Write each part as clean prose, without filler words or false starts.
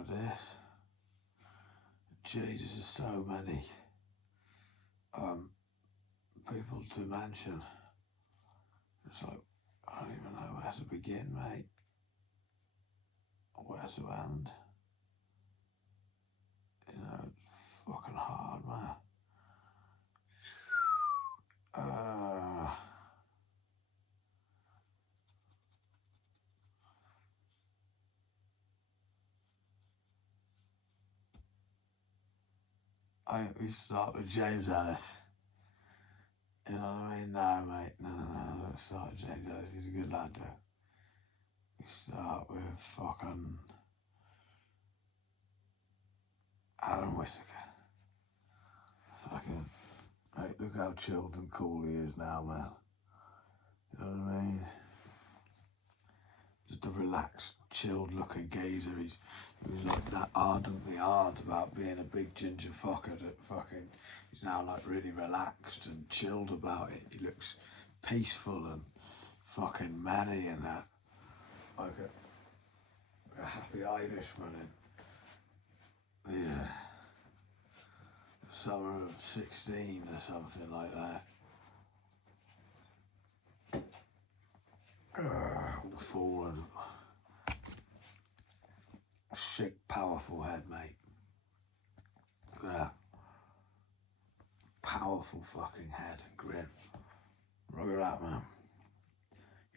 with this. Jesus, there's so many people to mention. It's like, I don't even know where to begin, mate. Where to end. You know, it's fucking hard, man. We start with James Ellis. You know what I mean? No, mate. No. Let's start with James Ellis. He's a good lad, though. We start with fucking Alan Whittaker. Fucking, mate, look how chilled and cool he is now, man. You know what I mean? Just a relaxed, chilled looking geezer. He was like that ardently hard about being a big ginger fucker that fucking, he's now like really relaxed and chilled about it. He looks peaceful and fucking merry and that. Like a happy Irishman in the summer of 16 or something like that. All full and sick, powerful head, mate. Look at that. Powerful fucking head and grin. Look at that, man.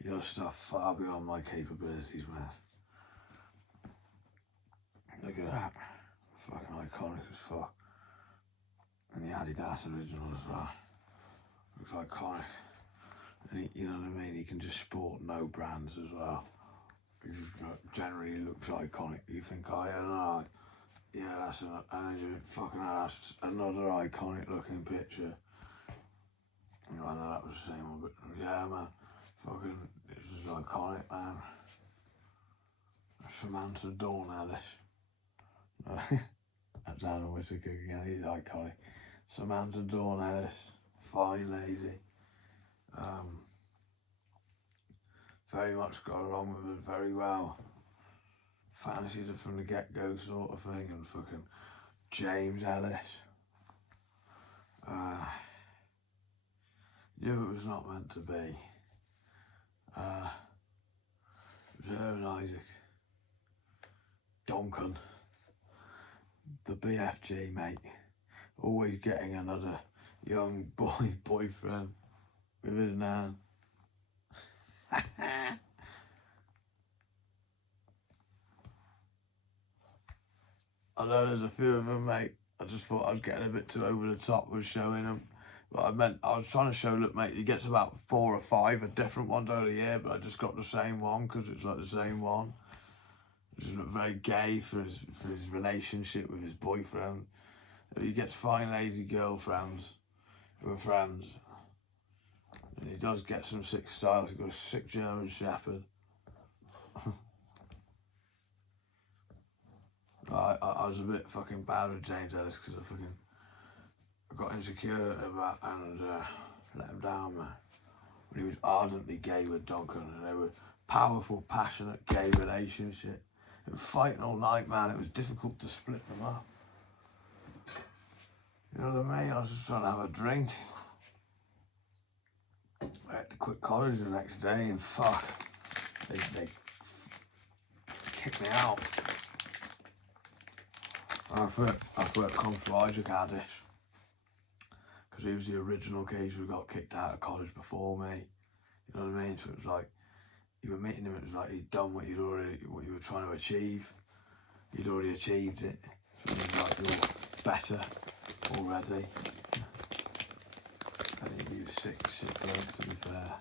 He does stuff far beyond my capabilities, man. Look at that. Fucking iconic as fuck. And the Adidas original as well. Looks iconic. And he, you know what I mean? He can just sport no brands as well. He just generally looks iconic. You think, oh, yeah, no, yeah, that's and then you fucking that's another iconic looking picture. You know, I know that was the same one, but yeah, man, fucking, this is iconic, man. Samantha Dawn Ellis. That's Alan Whittaker again, he's iconic. Samantha Dawn Ellis, fine lady. Very much got along with her very well. Fancied her from the get-go sort of thing, and fucking James Ellis. Knew it was not meant to be. It was her and Isaac. Duncan. The BFG, mate. Always getting another young boyfriend with his nan. I know there's a few of them, mate. I just thought I was getting a bit too over the top with showing them. But I was trying to show, look, mate, he gets about 4 or 5 of different ones over the year, but I just got the same one because it's like the same one. It just looked very gay for his relationship with his boyfriend. He gets fine lady girlfriends who are friends. And he does get some sick styles. He's got a sick German Shepherd. I was a bit fucking bad with James Ellis because I got insecure about and let him down, man. When he was ardently gay with Duncan and they were powerful, passionate gay relationship. They were fighting all night, man. It was difficult to split them up. You know what I mean? I was just trying to have a drink. I had to quit college the next day and fuck, they kicked me out. I thought come to Isaac Addis because he was the original geezer who got kicked out of college before me. You know what I mean? So it was like you were meeting him. It was like he'd done what you were trying to achieve. You'd already achieved it. So it was like you're better already. I think he was sick bloke, to be fair.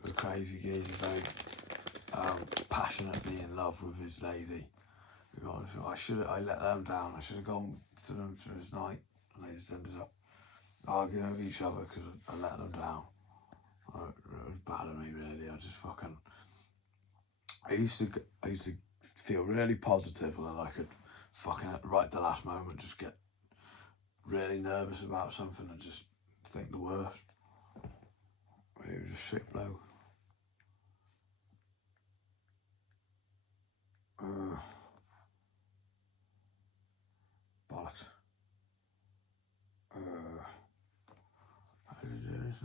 But a crazy geezer, very passionately in love with his lady. I let them down. I should have gone to them for his night, and they just ended up arguing with each other because I let them down. It was bad of me, really. I just fucking. I used to feel really positive, and then I could fucking right at the last moment just get really nervous about something and just think the worst. He was a sick bloke.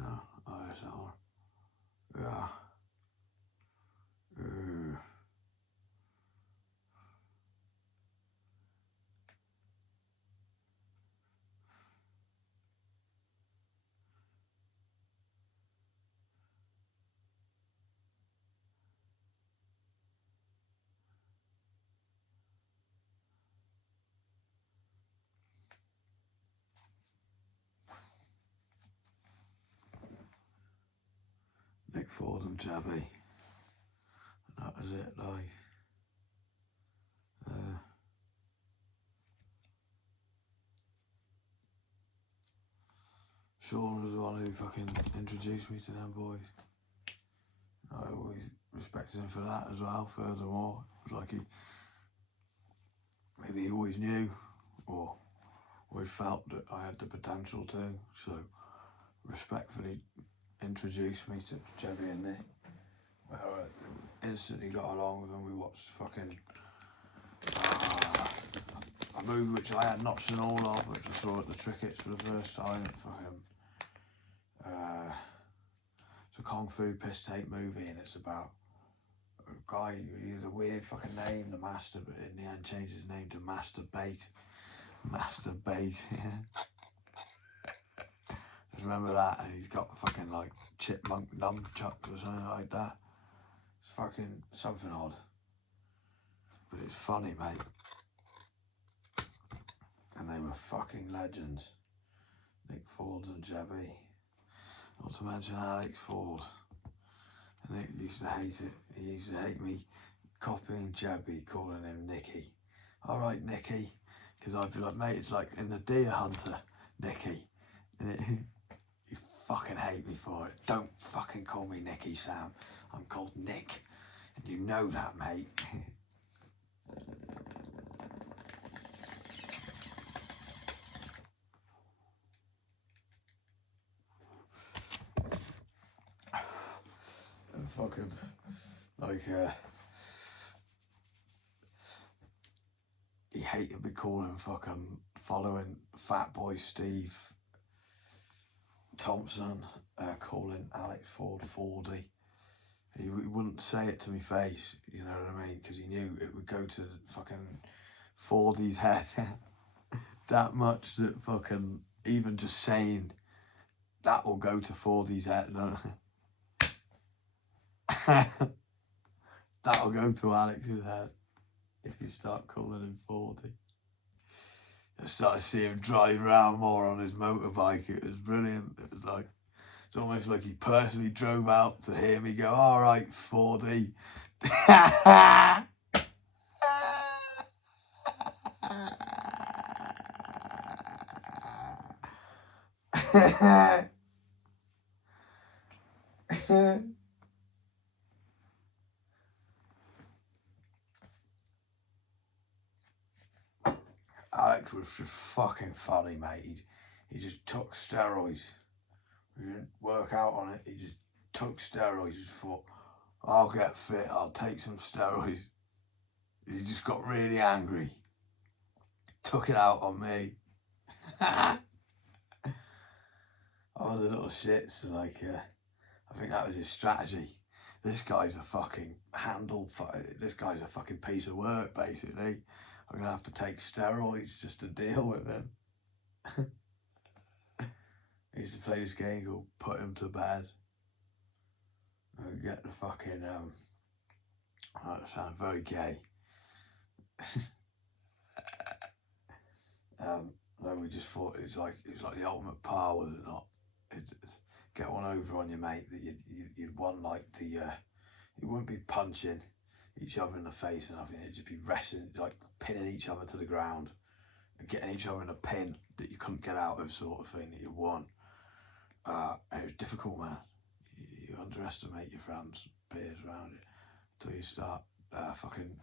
No, ISR. Yeah. Nick Ford and Jabby. That was it, like. Sean was the one who fucking introduced me to them boys. I always respected him for that as well, furthermore. It was like maybe he always knew, or always felt that I had the potential to, so respectfully introduced me to Jebby and Nick. Well, I instantly got along with them. We watched fucking a movie which I had not seen all of, which I saw at the Trickets for the first time. Fucking it's a Kung Fu piss take movie, and it's about a guy who has a weird fucking name, the Master, but in the end changed his name to Master Bait. Master Bait, yeah. Just remember that, and he's got fucking like chipmunk nunchucks or something like that. It's fucking something odd, but it's funny, mate. And they were fucking legends. Nick Ford and Jebby. Not to mention Alex Ford. And Nick used to hate it. He used to hate me copying Jebby, calling him Nicky. Alright, Nicky. Because I'd be like, mate, it's like in the Deer Hunter, Nicky. And you fucking hate me for it. Don't fucking call me Nicky, Sam. I'm called Nick. And you know that, mate. And fucking, like, he hated me calling fucking, following Fatboy Steve Thompson, calling Alex Ford Fordy. He wouldn't say it to me face, you know what I mean? Because he knew it would go to fucking Fordy's head that much that fucking, even just saying that will go to Fordy's head. That'll go to Alex's head if you start calling him 40. I started seeing him drive around more on his motorbike. It was brilliant. It was like, it's almost like he personally drove out to hear me go, all right, 40. Alex was just fucking funny, mate. He just took steroids. He didn't work out on it. He just took steroids. He just thought, I'll get fit. I'll take some steroids. He just got really angry. Took it out on me. I was a little shit, so like, I think that was his strategy. This guy's a fucking this guy's a fucking piece of work, basically. I'm gonna have to take steroids just to deal with him. He used to play this game called Put Him to Bed. And get the fucking, that sounds very gay. No, we just thought it was like the ultimate par, was it not? It's get one over on your mate that you'd won, like the, you wouldn't be punching each other in the face or nothing, it'd just be wrestling, like pinning each other to the ground and getting each other in a pin that you couldn't get out of, sort of thing, that you won. And it was difficult, man. You underestimate your friends, peers around you, until you start fucking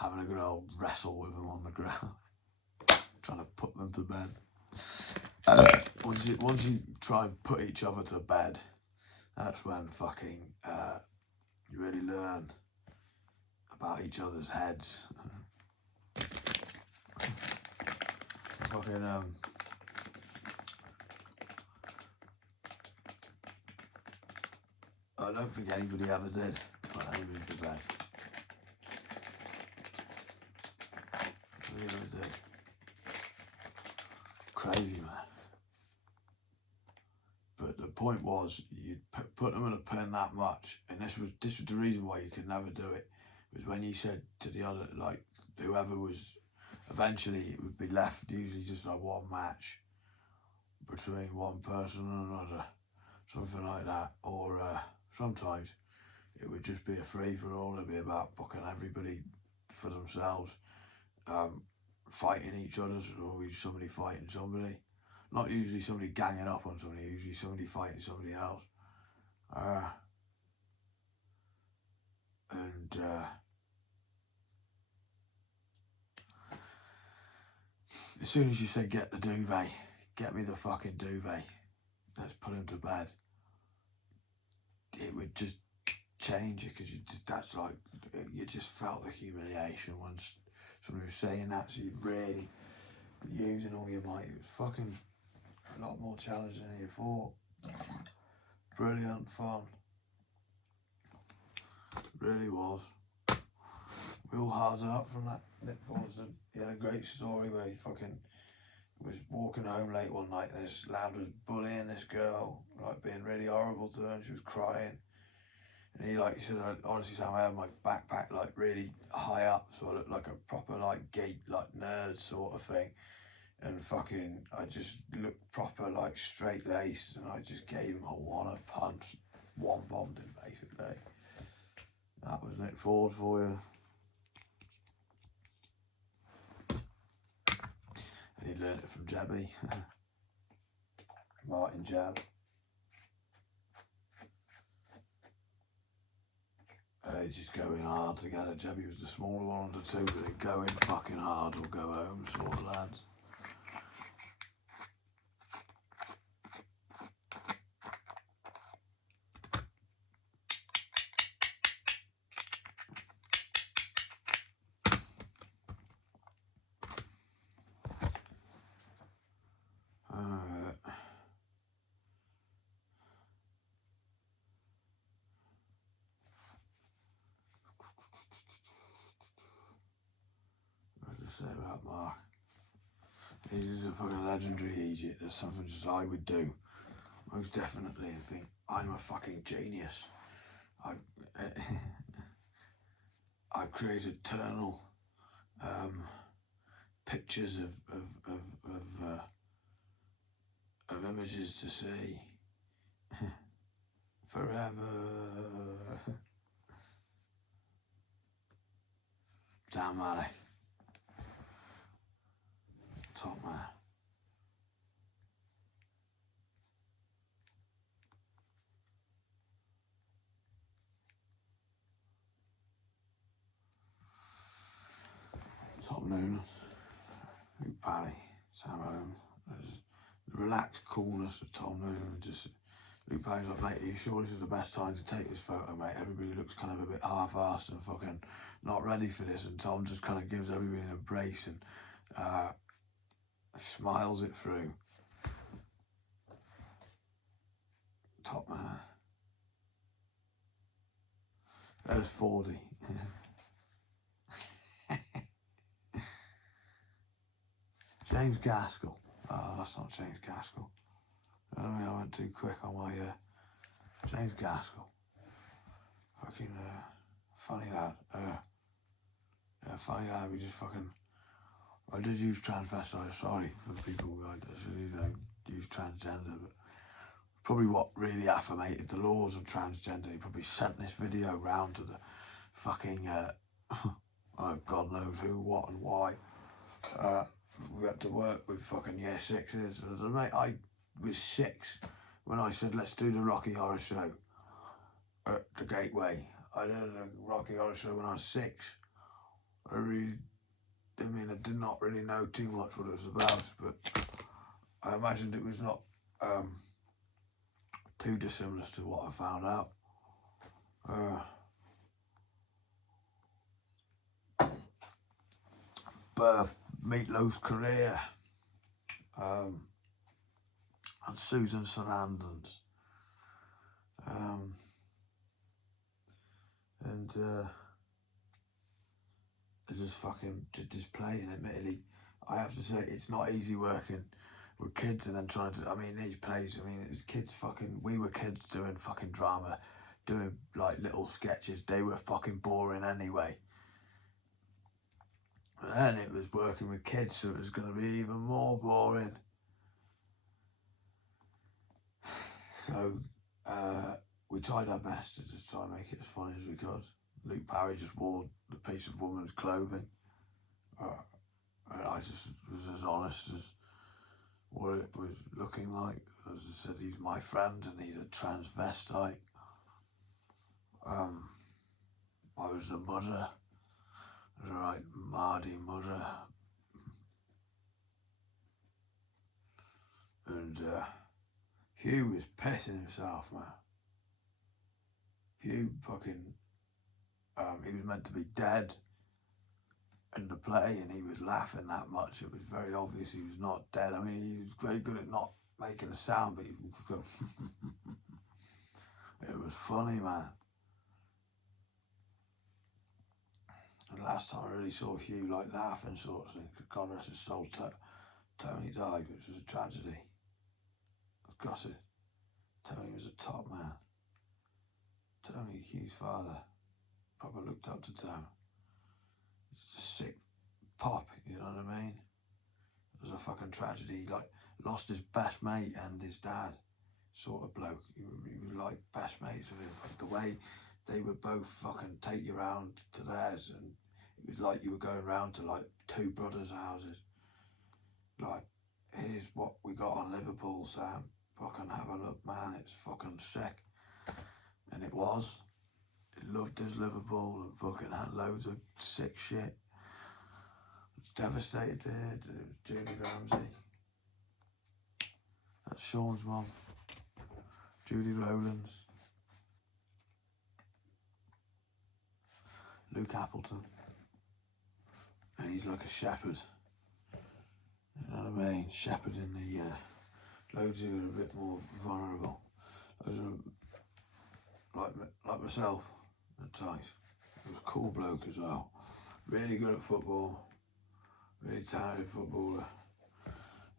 having a good old wrestle with them on the ground, trying to put them to bed. Once you try and put each other to bed, that's when fucking you really learn about each other's heads. Fucking I don't think anybody ever did. Put anybody to bed. They ever did. Crazy, man. But the point was, you'd put them in a pen that much, and this was the reason why you could never do it. Was when you said to the other, like, whoever was, eventually it would be left usually just like one match between one person and another, something like that. Or sometimes it would just be a free for all. It'd be about booking everybody for themselves, fighting each other. So always somebody fighting somebody. Not usually somebody ganging up on somebody, usually somebody fighting somebody else. As soon as you say get the duvet, get me the fucking duvet, let's put him to bed, it would just change it, because that's like, you just felt the humiliation once somebody was saying that, so you'd really be using all your might. It was fucking a lot more challenging than you thought. Brilliant fun. Really was. We all hardened up from that. Nick Forster, he had a great story where he fucking was walking home late one night and this lad was bullying this girl, like being really horrible to her, and she was crying. And he said, honestly, Sam, I had my backpack like really high up, so I looked like a proper like geek, like nerd sort of thing. And fucking, I just looked proper like straight laced, and I just gave him a punch, one bombed him basically. That was Nick Ford for you. And he learned it from Jebby, Martin Jeb. They just going hard together. Jebby was the smaller one of the two, but they go in fucking hard or go home sort of lads. Say about Mark. He's a fucking legendary idiot. There's something just I would do, most definitely, and think I'm a fucking genius. I've created eternal pictures of images to see forever. Damn alley. Top man. Top Noonan, Luke Parry, Sam Holmes. The relaxed coolness of Tom Noonan. Just Luke Parry's like, mate, are you sure this is the best time to take this photo, mate? Everybody looks kind of a bit half-assed and fucking not ready for this, and Tom just kind of gives everybody an embrace and smiles it through. Top man. There's 40. James Gaskell. Oh, that's not James Gaskell. I mean, I went too quick on my James Gaskell. Fucking funny lad. Yeah, funny lad. We just fucking. I did use transvestite. Sorry for the people who use transgender, but probably what really affirmated the laws of transgender. He probably sent this video round to the fucking oh, God knows who, what, and why. We had to work with fucking year sixes. Mate, I was 6 when I said let's do the Rocky Horror Show at the Gateway. I did a Rocky Horror Show when I was 6. I did not really know too much what it was about, but I imagined it was not too dissimilar to what I found out. Birth, Meatloaf's career, and Susan Sarandon's. and I just fucking just play. And admittedly, I have to say it's not easy working with kids and then trying to. I mean, these plays. I mean, it's kids fucking. We were kids doing fucking drama, doing like little sketches. They were fucking boring anyway. And then it was working with kids, so it was going to be even more boring. So we tried our best to just try and make it as funny as we could. Luke Parry just wore the piece of woman's clothing. And I just was as honest as what it was looking like. As I said, he's my friend and he's a transvestite. I was the mother. The right Mardy mother. And Hugh was pissing himself, man. Hugh fucking, he was meant to be dead in the play and he was laughing that much. It was very obvious he was not dead. I mean, he was very good at not making a sound, but he was going, it was funny, man. And last time I really saw Hugh like laughing sort of thing, God rest his soul, Tony died, which was a tragedy. I've got it. Tony was a top man. Tony, Hugh's father, probably looked up to Tony. It's a sick pop, you know what I mean? It was a fucking tragedy. He like lost his best mate and his dad, sort of bloke. He was like best mates with him. Like the way they would both fucking take you round to theirs, and it was like you were going round to like two brothers' houses. Like, here's what we got on Liverpool, Sam. Fucking have a look, man. It's fucking sick. And it was. He loved his Liverpool and fucking had loads of sick shit. It's devastated to hear. It was Julie Ramsey. That's Sean's mum. Judy Rowlands. Luke Appleton. And he's like a shepherd. You know what I mean? Shepherding the loads who are a bit more vulnerable. Those are like myself at times. He was a cool bloke as well. Really good at football. Really talented footballer.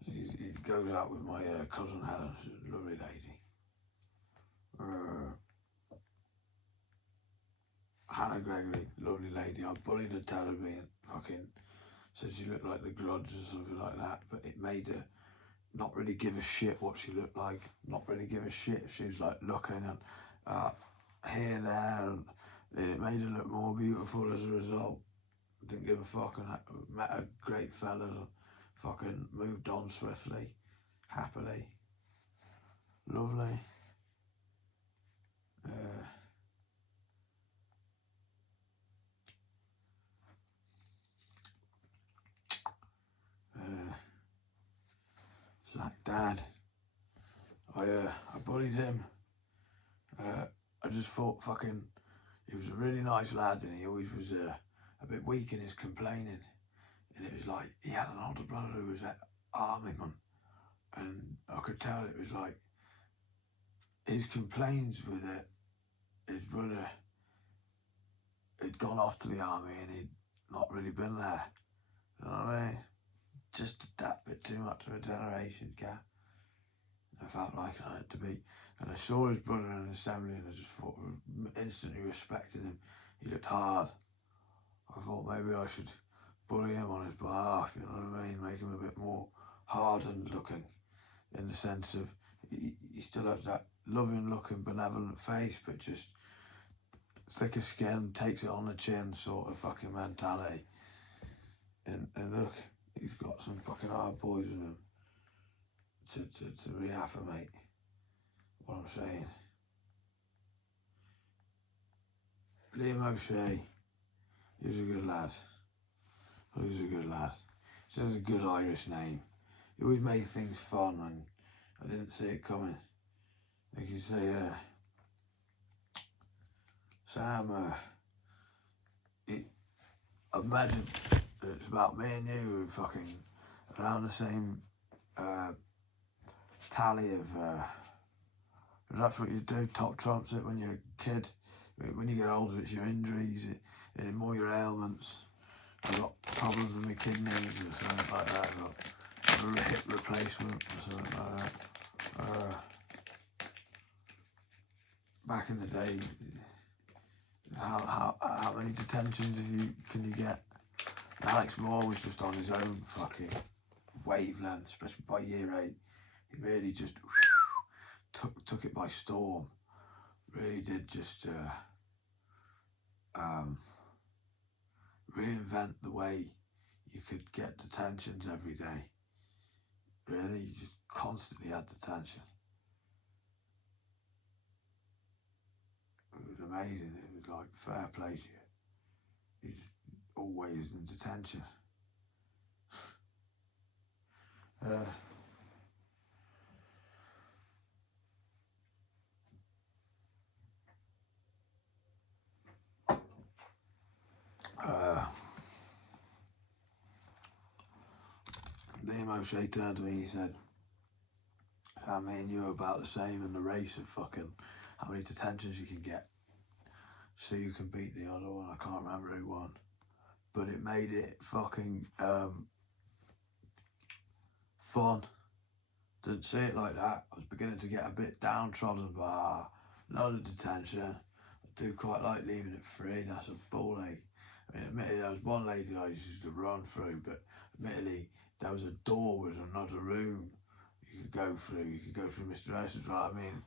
He goes out with my cousin Helen, she's a lovely lady. Hannah Gregory, lovely lady. I bullied her terribly and fucking said she looked like the Grudge or something like that, but it made her not really give a shit what she looked like, not really give a shit if she was like looking and here and there, and it made her look more beautiful as a result. Didn't give a fuck, and met a great fella and fucking moved on swiftly, happily, lovely. Zach Dad, I bullied him. I just thought fucking, he was a really nice lad and he always was a bit weak in his complaining. And it was like, he had an older brother who was an armyman. And I could tell it was like, his complaints with it, his brother had gone off to the army and he'd not really been there. You know what I mean? Just that bit too much of a generation gap. I felt like I had to be. And I saw his brother in an assembly and I just thought, instantly respected him. He looked hard. I thought maybe I should bully him on his behalf, you know what I mean? Make him a bit more hardened looking, in the sense of, he still has that loving looking, benevolent face, but just thicker skin, takes it on the chin sort of fucking mentality. And look, he's got some fucking hard boys with him to reaffirmate what I'm saying. Liam O'Shea, he was a good lad. He was a good lad. He has a good Irish name. He always made things fun and I didn't see it coming. Like you say, Sam, imagine it's about me and you who are fucking around the same tally of, that's what you do, top trumps it when you're a kid. when you get older, it's your injuries, more your ailments. I've got problems with my kidneys or something like that. I've got a hip replacement or something like that. Back in the day, how many detentions can you get? Alex Moore was just on his own fucking wavelength, especially by year 8. He really just took it by storm. Really did just reinvent the way you could get detentions every day. Really, you just constantly had detention. It was amazing. It was like fair play to you. You just always in detention. The Moshe turned to me, he said, "Sam, me and you are about the same in the race of fucking how many detentions you can get so you can beat the other one." I can't remember who won, but it made it fucking fun. Didn't see it like that. I was beginning to get a bit downtrodden, but another detention. I do quite like leaving it free. That's a ball ache. I mean, admittedly, there was one lady I used to run through, but admittedly, there was a door with another room you could go through. You could go through Mr. Ellis's, right? I mean,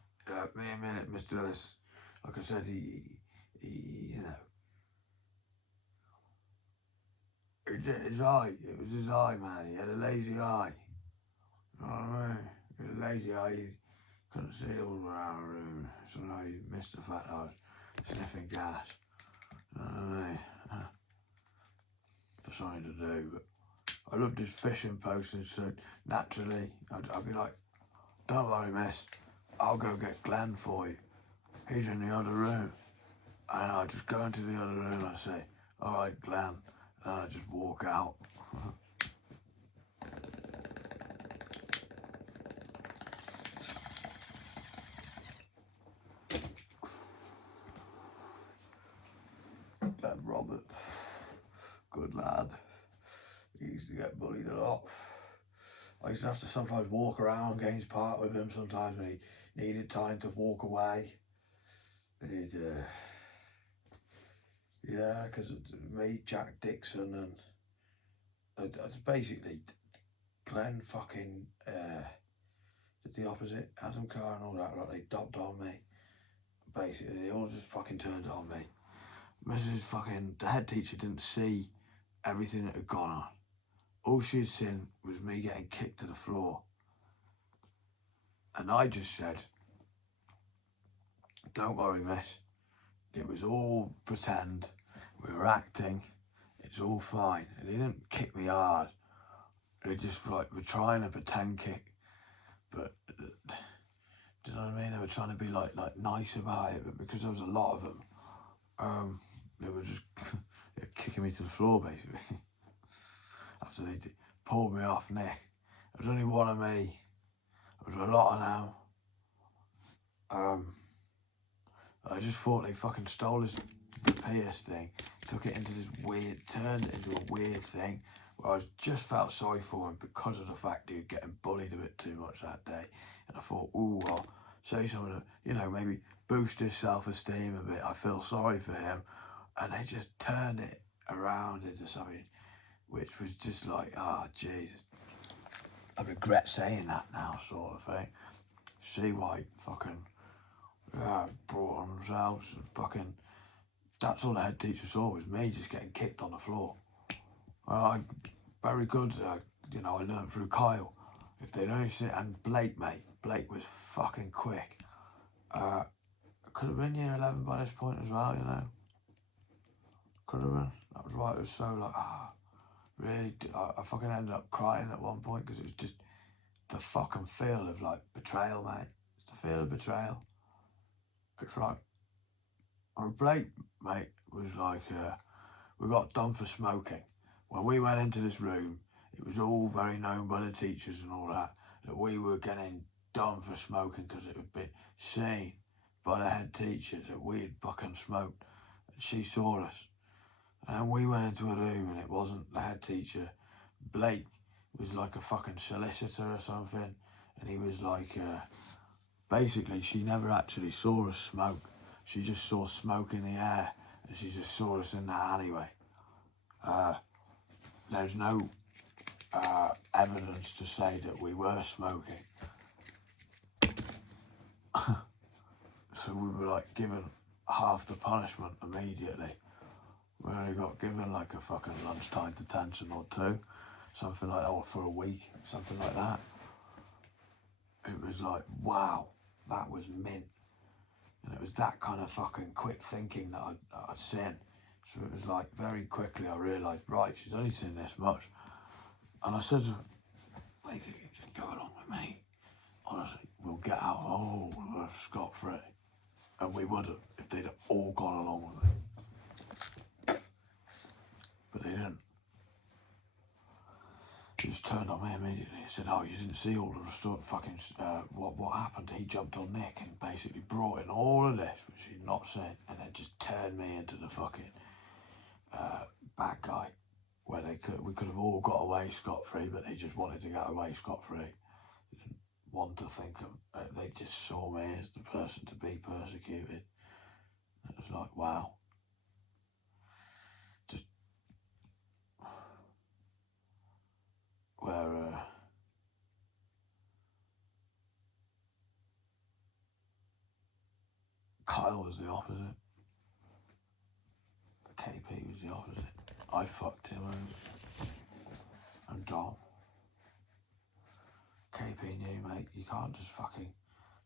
me a minute, Mr. Ellis, like I said, he you know, his eye, it was his eye, man. He had a lazy eye. You know what I mean? He had a lazy eye. He couldn't see all around the room. Somehow he missed the fact that I was sniffing gas. You know what I mean? For something to do, but I loved his fishing posting, so naturally I'd be like, "Don't worry, miss, I'll go get Glenn for you. He's in the other room." And I'd just go into the other room and I'd say, "All right, Glenn," and I'd just walk out. Then Robert, good lad. He used to get bullied a lot. I used to have to sometimes walk around Gaines Park with him sometimes when he needed time to walk away. And he'd, yeah, because me, Jack Dixon, and it's basically Glenn fucking did the opposite. Adam Carr and all that, like, they dobbed on me. Basically, they all just fucking turned on me. The head teacher didn't see everything that had gone on. All she'd seen was me getting kicked to the floor. And I just said, "Don't worry, miss. It was all pretend. We were acting. It's all fine." And they didn't kick me hard. They just like were trying a pretend kick. But do you know what I mean? They were trying to be like nice about it, but because there was a lot of them, they were just kicking me to the floor basically. After they pulled me off Nick. There was only one of me. There was a lot of them. I just thought they fucking stole the Pierce thing, turned it into a weird thing where I just felt sorry for him because of the fact he was getting bullied a bit too much that day. And I thought, ooh, I'll say something to, maybe boost his self-esteem a bit. I feel sorry for him. And they just turned it around into something which was just like, Jesus. I regret saying that now, sort of thing. See why fucking brought on themselves and fucking, that's all the head teacher saw was me just getting kicked on the floor. Very good, I learned through Kyle. If they'd only sit, and Blake, mate, Blake was fucking quick. Could have been year 11 by this point as well, Could have been. That was why it was so like, really, I fucking ended up crying at one point because it was just the fucking feel of like betrayal, mate. It's the feel of betrayal. It's like, and Blake, mate, was like, we got done for smoking. When we went into this room, it was all very known by the teachers and all that we were getting done for smoking because it had been seen by the head teacher that we had fucking smoked, and she saw us. And we went into a room, and it wasn't the head teacher. Blake was like a fucking solicitor or something, and he was like, basically, she never actually saw us smoke. She just saw smoke in the air, and she just saw us in the alleyway. There's no evidence to say that we were smoking. So we were like given half the punishment immediately. We only got given like a fucking lunchtime detention or two, something like that, or for a week, something like that. It was like, wow, that was mint. And it was that kind of fucking quick thinking that I'd seen. So it was like very quickly I realised, right, she's only seen this much. And I said to her, basically, just go along with me. Honestly, we'll get out. Oh, we're scot-free. And we would have if they'd have all gone along with me. But they didn't. He just turned on me immediately and said, oh, you didn't see all of the stuff, fucking, what happened? He jumped on Nick and basically brought in all of this, which he'd not seen, and then just turned me into the fucking bad guy, where we could have all got away scot-free, but they just wanted to get away scot-free. They didn't want to think of, they just saw me as the person to be persecuted. It was like, wow. Just where Kyle was the opposite. KP was the opposite. I fucked him and Dom. KP knew, mate, you can't just fucking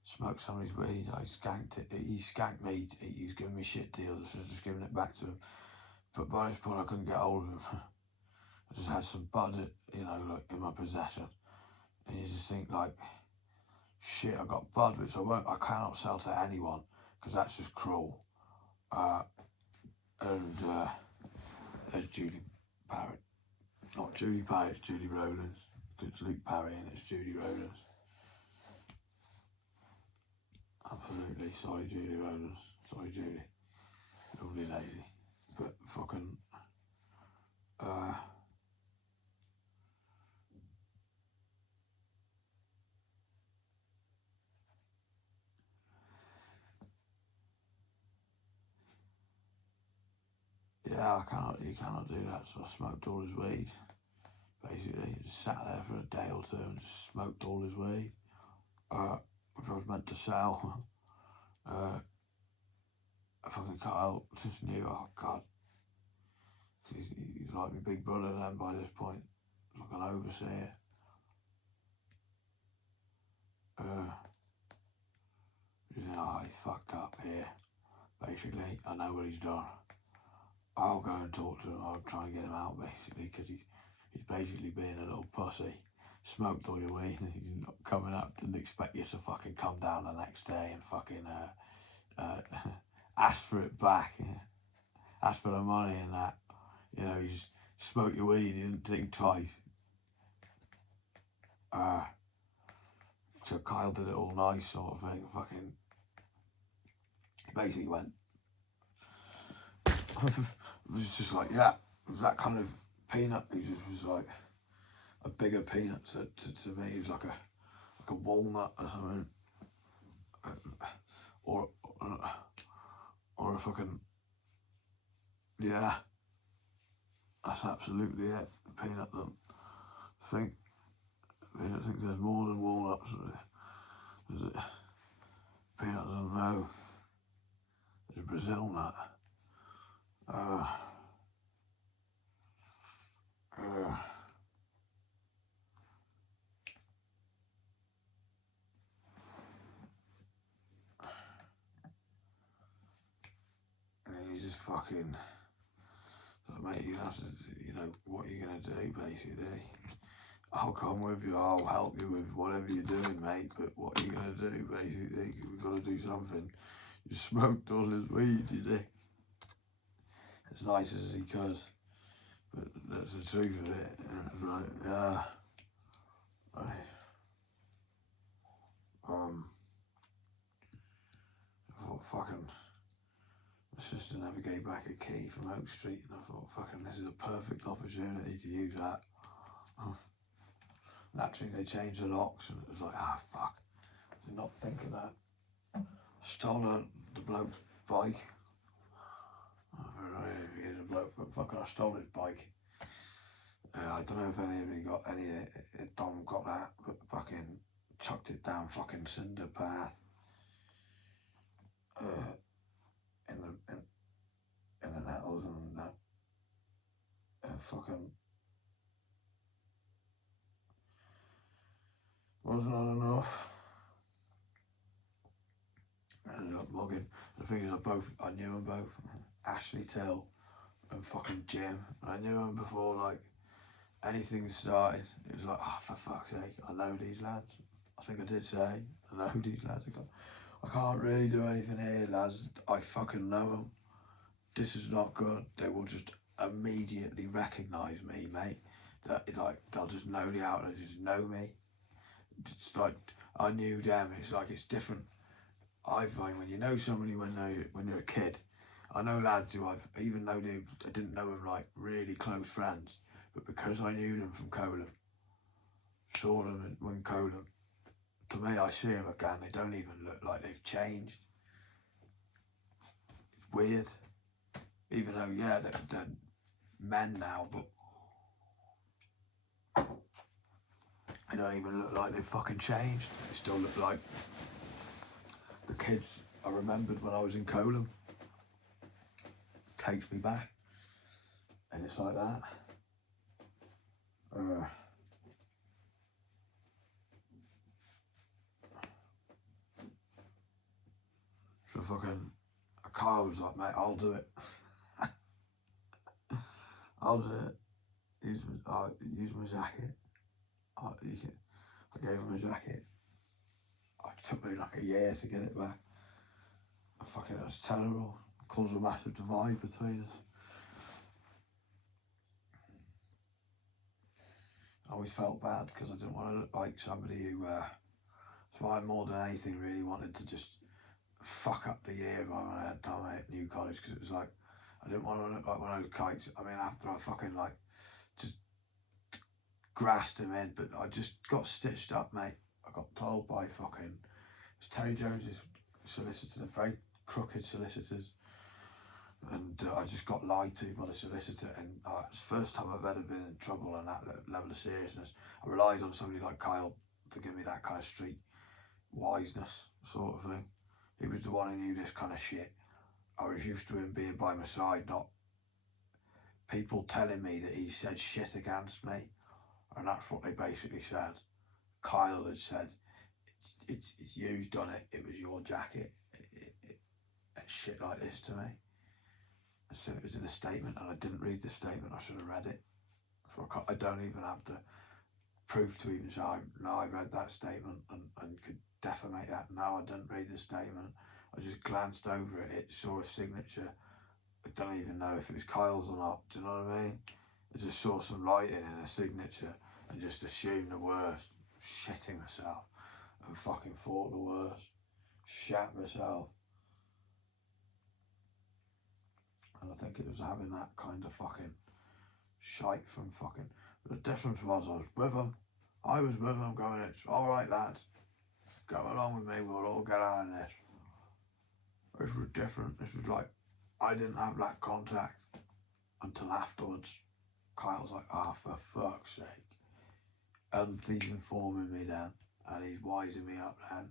smoke somebody's weed. I skanked it. He skanked me. He was giving me shit deals. So I was just giving it back to him. But by this point, I couldn't get hold of him. I just had some bud, you know, like in my possession. And you just think like, shit, I got bud, which I cannot sell to anyone because that's just cruel. There's Judy Parrott. Not Judy Parrott, it's Judy Rowlands. It's Luke Parry and it's Judy Rowlands. Absolutely, sorry Judy Rowlands. Sorry Judy. Lovely lady. But fucking... yeah, you cannot do that. So I smoked all his weed. Basically, just sat there for a day or two and just smoked all his weed. Which I was meant to sell. Fucking Kyle just knew, oh God. He's like my big brother then by this point. Like an overseer. You know, he's fucked up here. Basically, I know what he's done. I'll go and talk to him. I'll try and get him out, basically, because he's basically being a little pussy. Smoked all your weed and he's not coming up. Didn't expect you to fucking come down the next day and fucking ask for it back. Ask for the money and that. You know, you just smoked your weed, you didn't think twice. So Kyle did it all nice sort of thing. Fucking, he basically went, it was just like, yeah, it was that kind of peanut. He just was like a bigger peanut to me. He was like a walnut or something, or a fucking, yeah, that's absolutely it. The peanut doesn't think. Peanut thinks there's more than walnuts. Peanut doesn't know. There's a Brazil nut. And he's just fucking, like, mate, you have to, you know, what are you going to do, basically? I'll come with you, I'll help you with whatever you're doing, mate, but what are you going to do, basically? We've got to do something. You smoked all his weed, you did. As nice as he could, but that's the truth of it. Right, yeah. fucking, my sister never gave back a key from Oak Street, and I thought, fucking, this is a perfect opportunity to use that. Naturally, they changed the locks, and it was like, ah, fuck. I did not think of that. I stole the bloke's bike. I don't know if he is a bloke, but fucking, I stole his bike. I don't know if anybody got any, Dom got that, but fucking chucked it down fucking cinder path. In the nettles and that. Fucking wasn't enough. I ended up mugging. The thing is, I knew them both, Ashley Till and fucking Jim. And I knew them before like anything started. It was like, oh, for fuck's sake, I know these lads. I think I did say, I know these lads. I can't really do anything here, lads. I fucking know them. This is not good. They will just immediately recognise me, mate. That like they'll just know the outlet, just know me. It's like I knew them. It's like it's different. I find when you know somebody when you're a kid. I know lads who even though I didn't know them like really close friends, but because I knew them from Colham, saw them in Colham. To me, I see them again. They don't even look like they've changed. It's weird. Even though, yeah, they're men now, but they don't even look like they've fucking changed. They still look like the kids I remembered when I was in Colham. Takes me back. And it's like that. So fucking, Kyle was like, mate, I'll do it. I'll do it. Use my jacket. I gave him a jacket. It took me like a year to get it back. Fucking, it was terrible. It caused a massive divide between us. I always felt bad because I didn't want to look like somebody who, so I more than anything really wanted to just fuck up the year when I had time at New College, because it was like, I didn't want to look like one of those kites. I mean, after I fucking like, just grassed him in, but I just got stitched up, mate. I got told by fucking, it was Terry Jones's solicitor, very crooked solicitors, and I just got lied to by the solicitor, and it's the first time I've ever been in trouble on that level of seriousness. I relied on somebody like Kyle to give me that kind of street wiseness sort of thing. He was the one who knew this kind of shit. I was used to him being by my side, not people telling me that he said shit against me, and that's what they basically said. Kyle had said, it's you've done it, it was your jacket, and shit like this to me. I said it was in a statement, and I didn't read the statement. I should have read it. So I don't even have the proof to even say, no, I read that statement and could defamate that. No, I didn't read the statement. I just glanced over it, saw a signature. I don't even know if it was Kyle's or not, do you know what I mean? I just saw some writing in a signature and just assumed the worst, shitting myself, and fucking thought the worst, shat myself. And I think it was having that kind of fucking shite from fucking, but the difference was I was with them going, it's all right, lads, go along with me, we'll all get out of this. This was different. This was like, I didn't have that contact until afterwards. Kyle's like, ah, for fuck's sake. And he's informing me then, and he's wising me up then.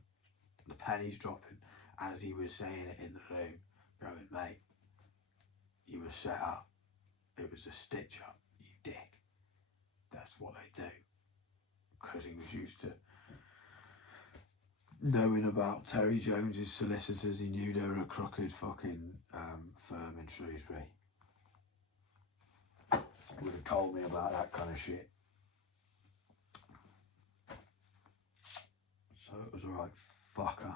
The penny's dropping as he was saying it in the room, going, mate, you were set up. It was a stitch up, you dick. That's what they do. Because he was used to knowing about Terry Jones's solicitors. He knew they were a crooked fucking firm in Shrewsbury. He would have told me about that kind of shit. So it was alright, fucker.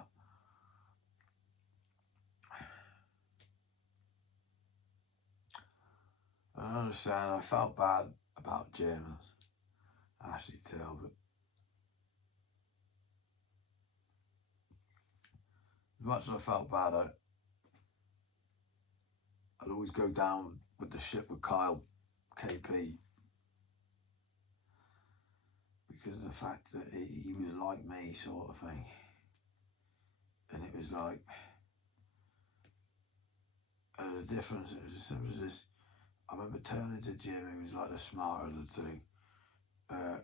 I understand, I felt bad about Jim and Ashley Till, but as much as I felt bad, I'd always go down with the ship with Kyle, KP, because of the fact that he was like me, sort of thing. And it was like, the difference, it was this, I remember turning to Jim, who was like the smarter of the two. I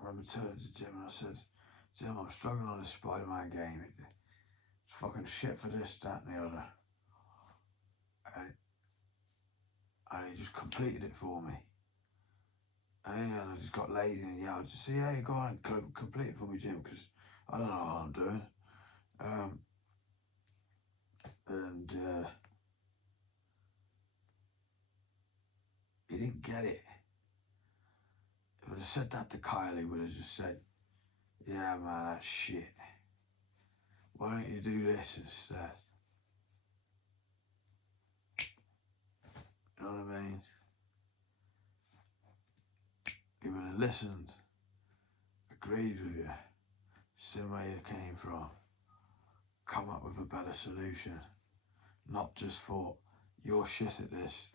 remember turning to Jim and I said, Jim, I'm struggling on this Spider-Man game. It's fucking shit for this, that and the other. And he just completed it for me. And I just got lazy and I just said, yeah, go on, complete it for me, Jim, because I don't know what I'm doing. He didn't get it. If I'd have said that to Kyle, he would have just said, yeah, man, that's shit. Why don't you do this instead? You know what I mean? He would have listened, agreed with you, seen where you came from, come up with a better solution, not just thought, you're shit at this,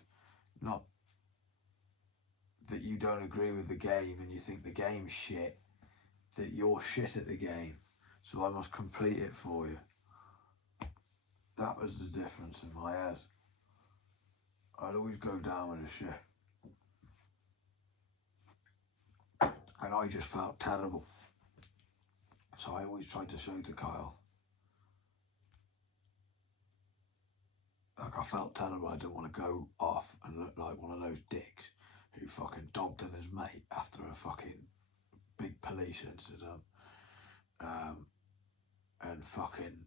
not that you don't agree with the game and you think the game's shit, that you're shit at the game, so I must complete it for you. That was the difference in my head. I'd always go down with the shit. And I just felt terrible. So I always tried to show to Kyle. Like, I felt terrible. I didn't want to go off and look like one of those dicks who fucking dogged on his mate after a fucking big police incident. And fucking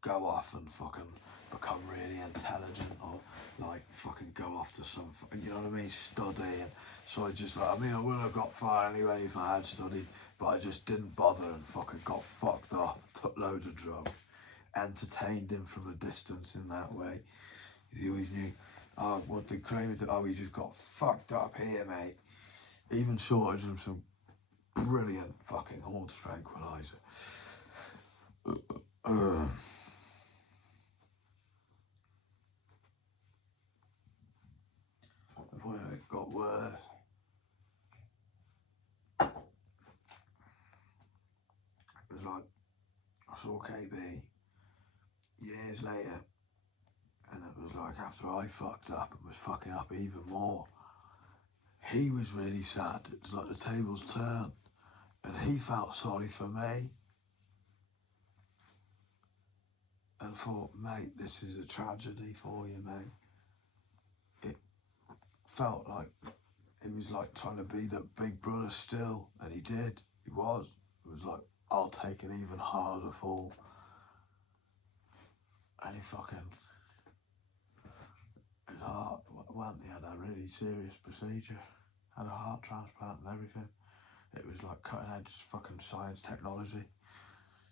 go off and fucking become really intelligent, or like fucking go off to some, you know what I mean, study. And so I just like, I mean, I wouldn't have got far anyway if I had studied, but I just didn't bother and fucking got fucked up, took loads of drugs, entertained him from a distance in that way. He always knew, oh, what did Kramer do? Oh, he just got fucked up here, mate. Even shorted him some brilliant fucking horse tranquilizer. When it got worse, it was like, I saw KB years later, and it was like after I fucked up and was fucking up even more, he was really sad. It was like the tables turned, and he felt sorry for me and thought, mate, this is a tragedy for you, mate. It felt like he was like trying to be the big brother still, and he did. He was. It was like, I'll take an even harder fall. And he fucking, his heart went, he had a really serious procedure, had a heart transplant and everything. It was like cutting edge fucking science technology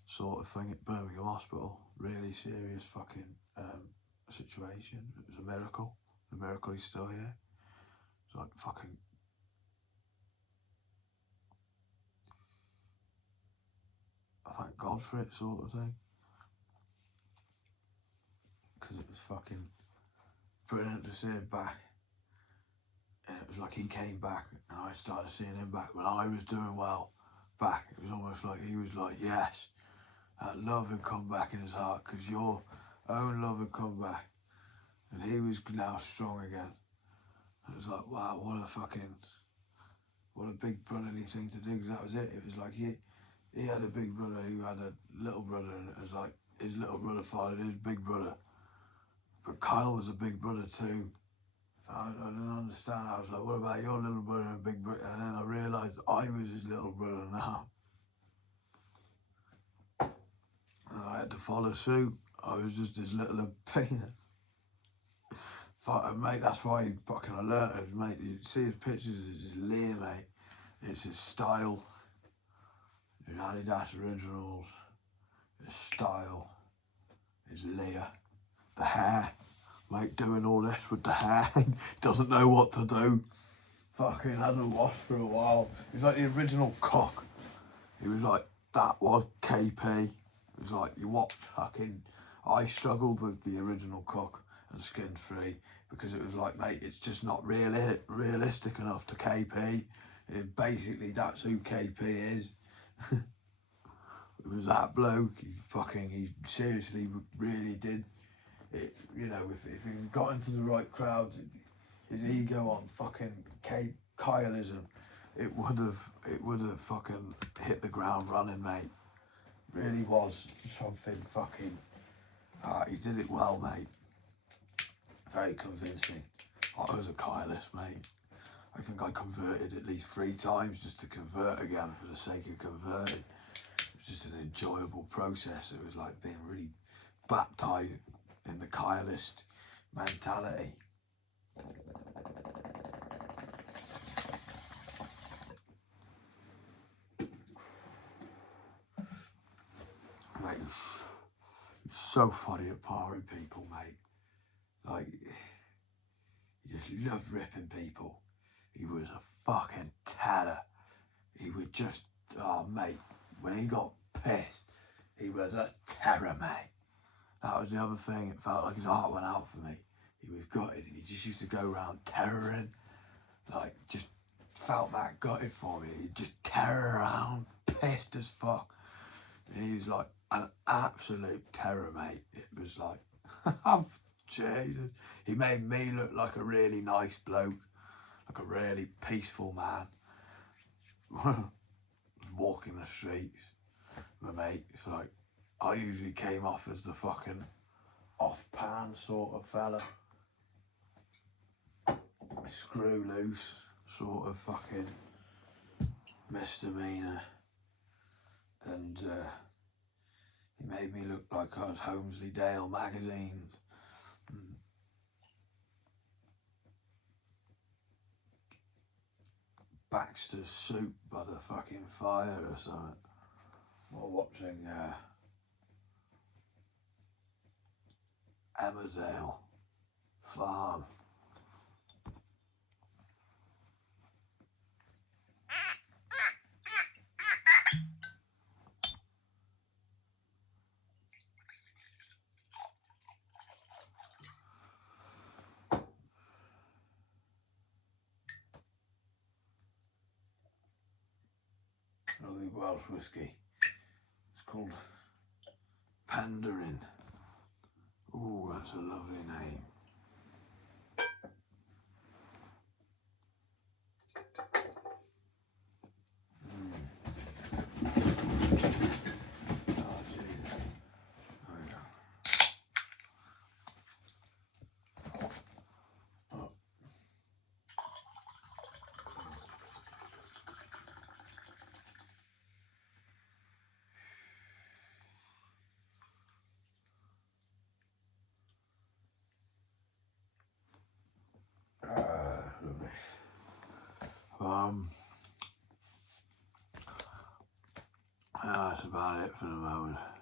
sort of thing at Birmingham Hospital. Really serious fucking situation. It was a miracle. The miracle he's still here. It's like fucking, I thank God for it, sort of thing. Because it was fucking brilliant to see him back. And it was like he came back and I started seeing him back when I was doing well back. It was almost like he was like, yes, that love had come back in his heart because your own love had come back. And he was now strong again. And it was like, wow, what a big brotherly thing to do, because that was it. It was like he had a big brother who had a little brother, and it was like his little brother followed his big brother. But Kyle was a big brother too. I didn't understand. I was like, what about your little brother and big brother? And then I realised I was his little brother now. And I had to follow suit. I was just his little painter. Mate, that's why fucking I learned it, mate. You see his pictures, it's his layer, mate. It's his style. His Adidas originals. His style. His layer. The hair. Mate, doing all this with the hair. Doesn't know what to do. Fucking hadn't washed for a while. He was like the original cock. He was like, that was KP. It was like, you what fucking, I struggled with the original cook and skin free because it was like, mate, it's just not realistic enough to KP. Basically, that's who KP is. It was that bloke. He seriously really did it. You know, if he got into the right crowds, his ego on fucking Kyleism, it would have fucking hit the ground running, mate. Really was something fucking. He did it well, mate. Very convincing. I was a Kyleist, mate. I think I converted at least 3 times just to convert again for the sake of converting. It was just an enjoyable process. It was like being really baptised in the Kyleist mentality. Mate, he's so funny at parring people, mate. Like, he just loved ripping people. He was a fucking terror. He would just, oh mate, when he got pissed, he was a terror, mate. That was the other thing. It felt like his heart went out for me. He was gutted. He just used to go around terroring. Like, just felt that gutted for me. He'd just terror around, pissed as fuck. And he was like an absolute terror, mate. It was like, Jesus. He made me look like a really nice bloke, like a really peaceful man. Walking the streets, my mate. It's like, I usually came off as the fucking off-pan sort of fella. Screw loose sort of fucking misdemeanor. And he made me look like I was Holmesley Dale magazines. Baxter's Soup by the fucking fire or something. Or watching Emmerdale Farm. Lovely Welsh whiskey. It's called Penderyn. Ooh, that's a lovely name. That's about it for the moment.